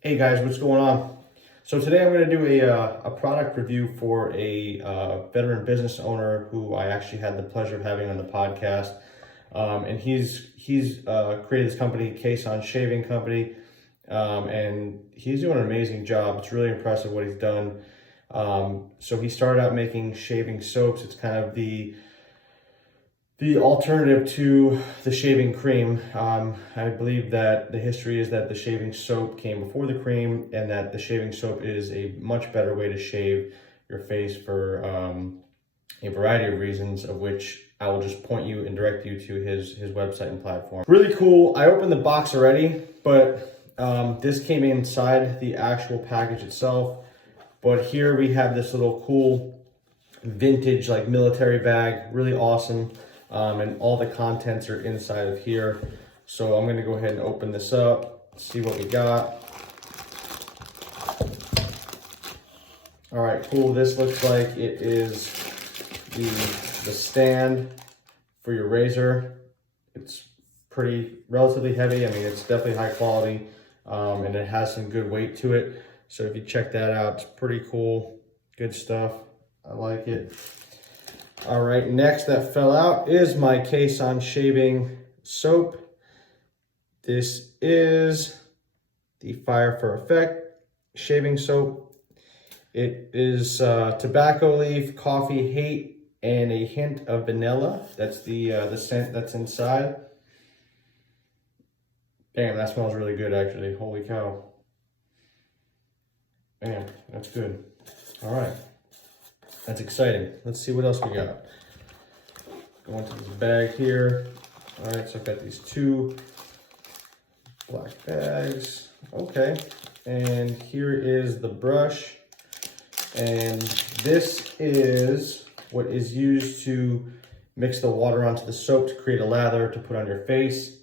Hey guys, what's going on? So today I'm going to do a product review for a veteran business owner who I actually had the pleasure of having on the podcast. And he's created this company, Caisson Shaving Company, and he's doing an amazing job. It's really impressive what he's done. So he started out making shaving soaps. It's kind of the alternative to the shaving cream. I believe that the history is that the shaving soap came before the cream, and that the shaving soap is a much better way to shave your face for a variety of reasons, of which I will just point you and direct you to his website and platform. Really cool. I opened the box already, but this came inside the actual package itself. But here we have this little cool vintage like military bag, really awesome. And all the contents are inside of here. So I'm gonna go ahead and open this up, see what we got. All right, cool. This looks like it is the stand for your razor. It's relatively heavy. I mean, it's definitely high quality, and it has some good weight to it. So if you check that out, it's pretty cool, good stuff. I like it. All right, next that fell out is my Caisson shaving soap. This is the Fire for Effect shaving soap. It is tobacco leaf, coffee hate, and a hint of vanilla. That's the scent that's inside. Damn, that smells really good actually. Holy cow. Man, that's good. All right. That's exciting. Let's see what else we got. Go into this bag here. All right, so I've got these two black bags. Okay, and here is the brush. And this is what is used to mix the water onto the soap to create a lather to put on your face.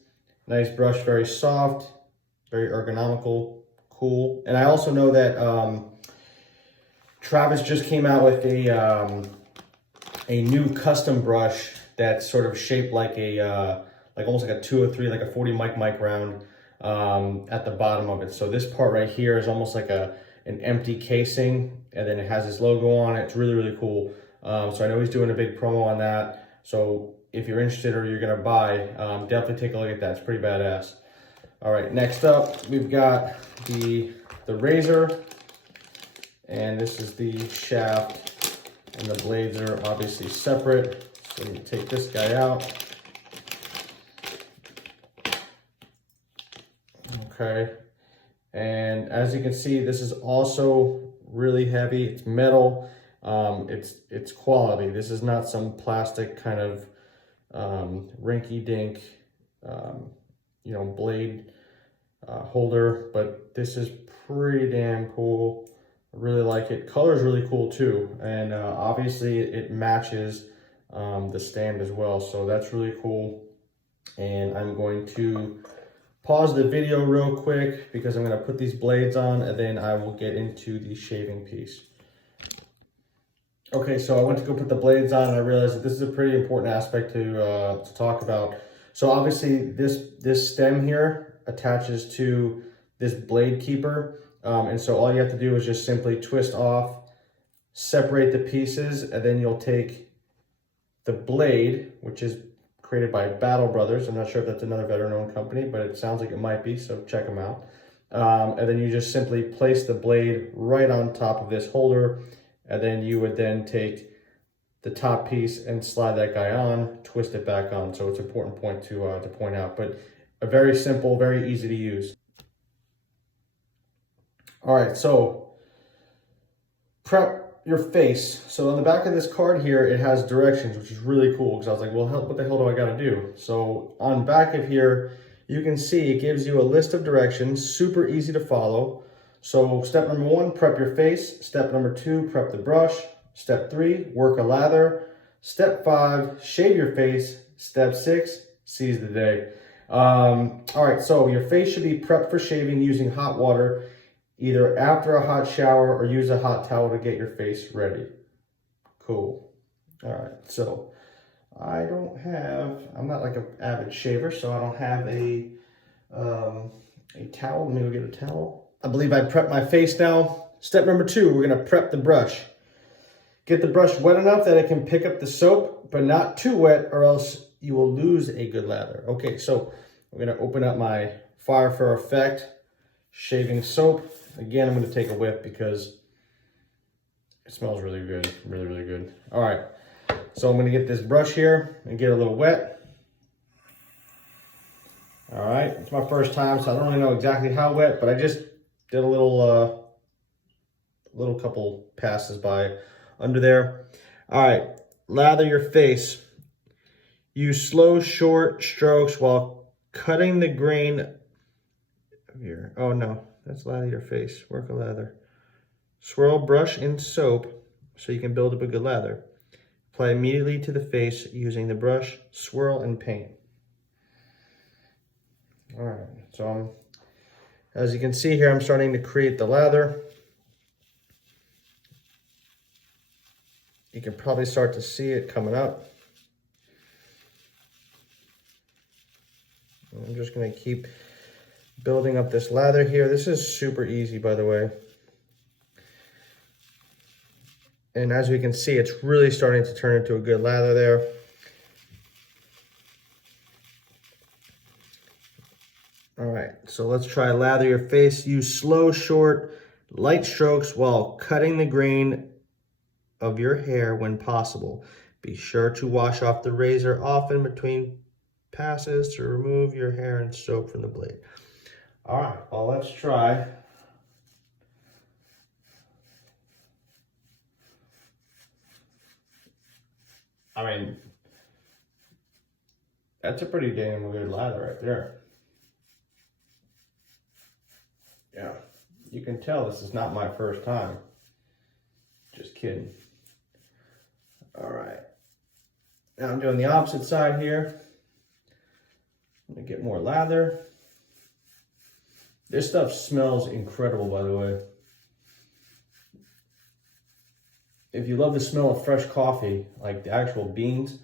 Nice brush, very soft, very ergonomical, cool. And I also know that Travis just came out with a new custom brush that's sort of shaped like like almost like a 203, like a 40 mic round at the bottom of it. So this part right here is almost like an empty casing, and then it has his logo on it. It's really, really cool. So I know he's doing a big promo on that. So if you're interested or you're gonna buy, definitely take a look at that. It's pretty badass. All right, next up, we've got the razor. And this is the shaft, and the blades are obviously separate. So let me take this guy out. Okay, and as you can see, this is also really heavy. It's metal. It's quality. This is not some plastic kind of rinky-dink, blade holder, but this is pretty damn cool. I really like it. Color is really cool too, and obviously it matches the stand as well, so that's really cool. And I'm going to pause the video real quick because I'm going to put these blades on, and then I will get into the shaving piece. Okay, so I went to go put the blades on, and I realized that this is a pretty important aspect to talk about. So obviously this stem here attaches to this blade keeper. And so all you have to do is just simply twist off, separate the pieces, and then you'll take the blade, which is created by Battle Brothers. I'm not sure if that's another veteran-owned company, but it sounds like it might be, so check them out. And then you just simply place the blade right on top of this holder, and then you would then take the top piece and slide that guy on, twist it back on. So it's an important point to point out, but a very simple, very easy to use. All right, so prep your face. So on the back of this card here, it has directions, which is really cool because I was like, well, what the hell do I got to do? So on back of here, you can see it gives you a list of directions, super easy to follow. So step number 1, prep your face. Step number 2, prep the brush. Step 3, work a lather. Step 5, shave your face. Step 6, seize the day. All right, so your face should be prepped for shaving using hot water, either after a hot shower or use a hot towel to get your face ready. Cool. All right, so I'm not like an avid shaver, so I don't have a towel. Let me go get a towel. I believe I prepped my face now. Step number 2, we're gonna prep the brush. Get the brush wet enough that it can pick up the soap, but not too wet or else you will lose a good lather. Okay, so we're gonna open up my Fire for Effect shaving soap. Again, I'm gonna take a whiff because it smells really good, really, really good. All right, so I'm gonna get this brush here and get a little wet. All right, it's my first time, so I don't really know exactly how wet, but I just did a little couple passes by under there. All right, lather your face. Use slow, short strokes while cutting the grain of your, oh no, that's lather your face, work a lather. Swirl brush in soap so you can build up a good lather. Apply immediately to the face using the brush, swirl and paint. All right, so as you can see here, I'm starting to create the lather. You can probably start to see it coming up. I'm just gonna keep building up this lather here. This is super easy, by the way. And as we can see, it's really starting to turn into a good lather there. All right, so let's try lather your face. Use slow, short, light strokes while cutting the grain of your hair when possible. Be sure to wash off the razor often between passes to remove your hair and soap from the blade. All right, well, let's try. I mean, that's a pretty damn good lather right there. Yeah, you can tell this is not my first time. Just kidding. All right, now I'm doing the opposite side here. I'm gonna get more lather. This stuff smells incredible, by the way. If you love the smell of fresh coffee, like the actual beans,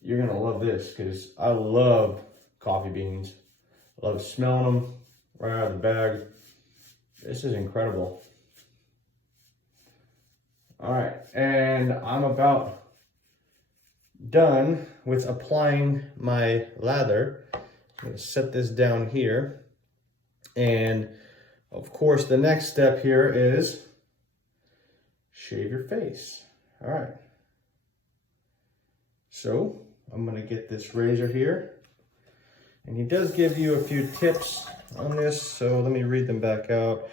you're gonna love this because I love coffee beans. I love smelling them right out of the bag. This is incredible. All right, and I'm about done with applying my lather. I'm gonna set this down here. And of course, the next step here is shave your face. All right. So I'm gonna get this razor here. And he does give you a few tips on this, so let me read them back out.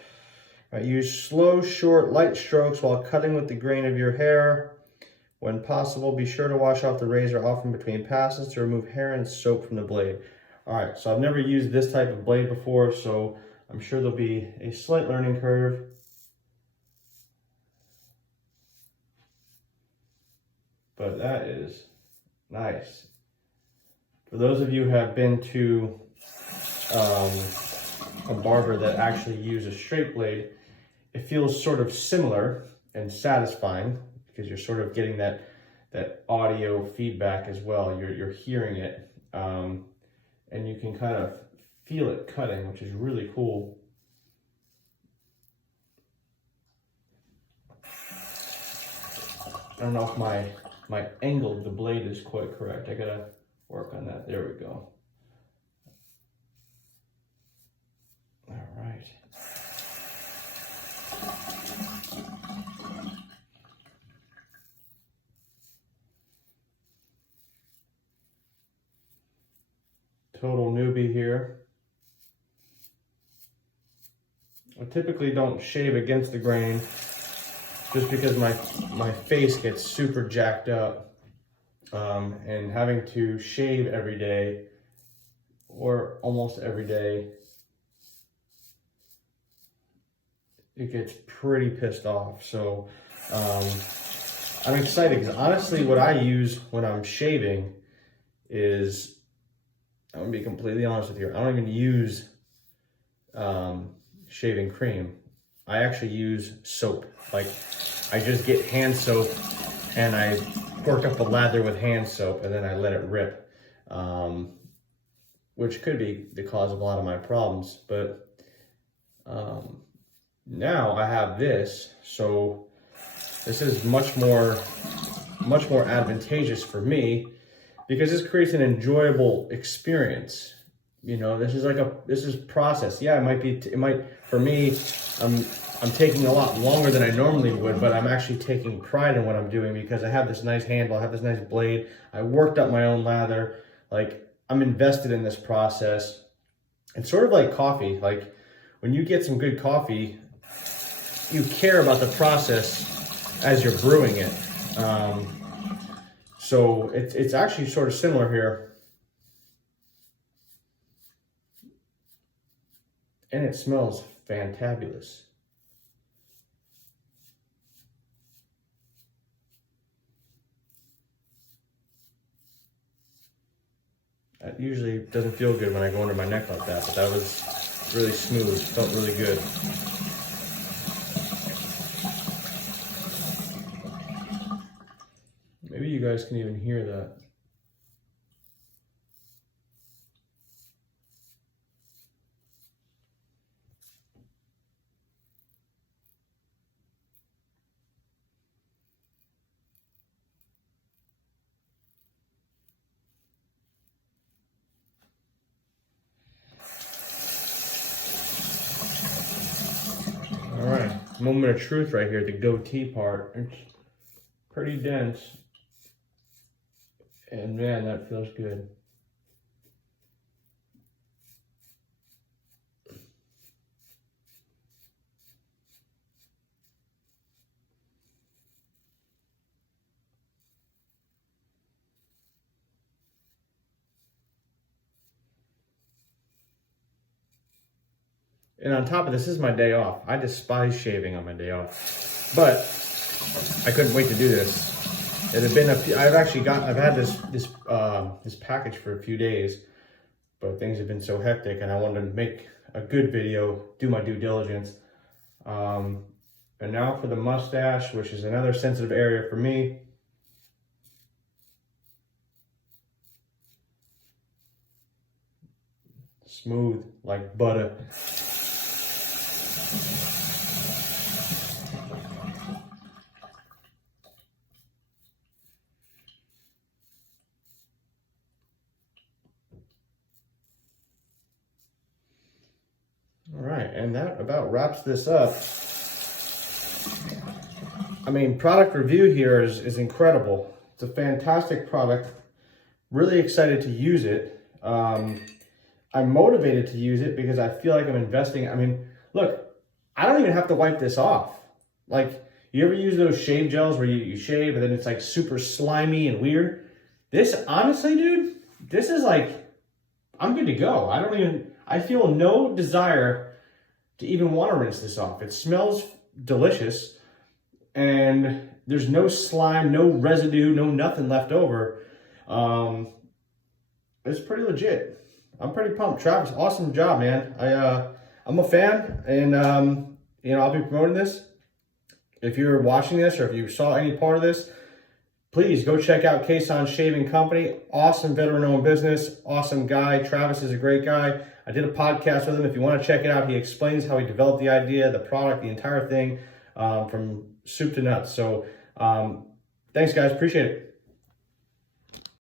All right, use slow, short, light strokes while cutting with the grain of your hair. When possible, be sure to wash off the razor often between passes to remove hair and soap from the blade. All right, so I've never used this type of blade before, so I'm sure there'll be a slight learning curve. But that is nice. For those of you who have been to a barber that actually uses a straight blade, it feels sort of similar and satisfying because you're sort of getting that audio feedback as well. You're hearing it, and you can kind of feel it cutting, which is really cool. I don't know if my angle of the blade is quite correct. I gotta work on that. There we go. All right. Total newbie here. I typically don't shave against the grain just because my face gets super jacked up, and having to shave every day or almost every day, it gets pretty pissed off. So I'm excited because honestly what I use when I'm shaving is, I'm gonna be completely honest with you, I don't even use shaving cream. I actually use soap. Like, I just get hand soap and I work up a lather with hand soap and then I let it rip, which could be the cause of a lot of my problems. But Now I have this, so this is much more advantageous for me because this creates an enjoyable experience. You know, this is process. Yeah, it might for me, I'm taking a lot longer than I normally would, but I'm actually taking pride in what I'm doing because I have this nice handle, I have this nice blade. I worked up my own lather. Like, I'm invested in this process. It's sort of like coffee. Like, when you get some good coffee, you care about the process as you're brewing it. So it's actually sort of similar here. And it smells fantabulous. That usually doesn't feel good when I go under my neck like that, but that was really smooth, felt really good. Maybe you guys can even hear that. All right, moment of truth right here, the goatee part. It's pretty dense. And man, that feels good. And on top of this is my day off. I despise shaving on my day off, but I couldn't wait to do this. It had been I've had this package for a few days, but things have been so hectic and I wanted to make a good video, do my due diligence. And now for the mustache, which is another sensitive area for me. Smooth like butter. All right, and that about wraps this up. I mean, product review here is incredible. It's a fantastic product. Really excited to use it. I'm motivated to use it because I feel like I'm investing. I mean, look, I don't even have to wipe this off. Like, you ever use those shave gels where you shave and then it's like super slimy and weird? This, honestly, dude, this is like, I'm good to go. I feel no desire to even want to rinse this off. It smells delicious and there's no slime, no residue, no nothing left over. It's pretty legit. I'm pretty pumped. Travis, awesome job, man. I'm a fan, and you know, I'll be promoting this. If you're watching this or if you saw any part of this, please go check out Caisson Shaving Company. Awesome veteran-owned business. Awesome guy. Travis is a great guy. I did a podcast with him. If you want to check it out, he explains how he developed the idea, the product, the entire thing, from soup to nuts. So thanks, guys. Appreciate it.